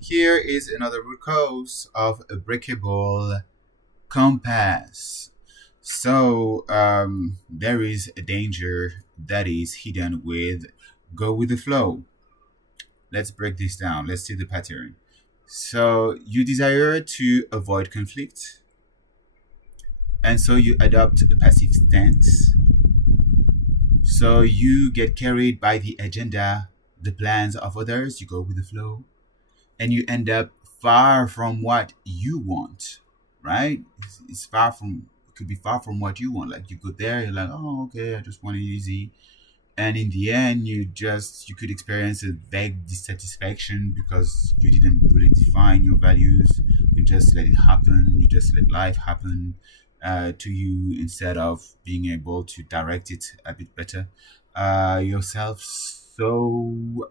Here is another root cause of a breakable compass. There is a danger that is hidden with go with the flow. Let's break this down. Let's see the pattern. So, you desire to avoid conflict, and so you adopt a passive stance. So, you get carried by the agenda, the plans of others, you go with the flow, and you end up far from what you want, right? It's far from, it could be far from what you want. Like you go there, you're like, oh, okay, I just want it easy. And in the end, you could experience a vague dissatisfaction because you didn't really define your values. You just let it happen. You just let life happen to you instead of being able to direct it a bit better yourself. Um,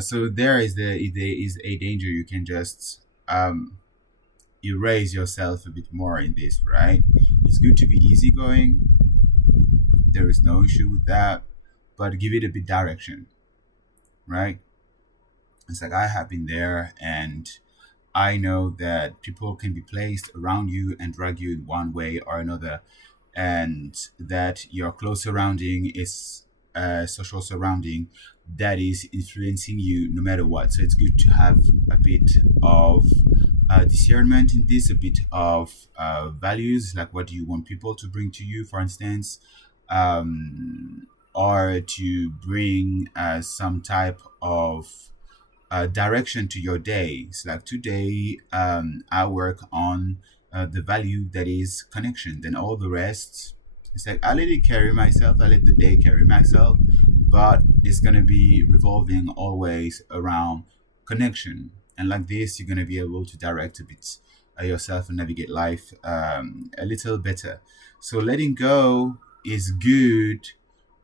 so there is a danger. You can just erase yourself a bit more in this, right? It's good to be easygoing. There is no issue with that, but give it a bit direction, right? It's like I have been there, and I know that people can be placed around you and drag you in one way or another, and that your close surrounding is a social surrounding that is influencing you no matter what. So it's good to have a bit of discernment in this, a bit of values, like what do you want people to bring to you, for instance, or to bring some type of direction to your day. It's like today, I work on the value that is connection. Then all the rest, it's like I let it carry myself. I let the day carry myself, but it's gonna be revolving always around connection. And like this, you're gonna be able to direct a bit yourself and navigate life a little better. So letting go is good,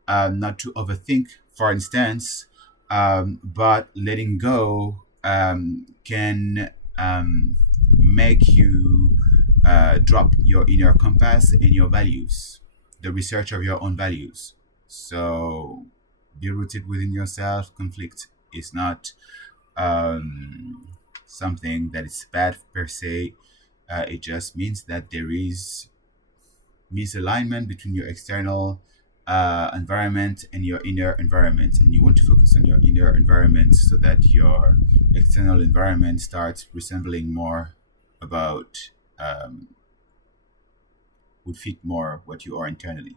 not to overthink, for instance, but letting go can make you drop your inner compass and your values, the research of your own values. So be rooted within yourself. Conflict is not something that is bad per se. It just means that there is misalignment between your external environment and your inner environment, and you want to focus on your inner environment so that your external environment starts resembling more about would fit more what you are internally.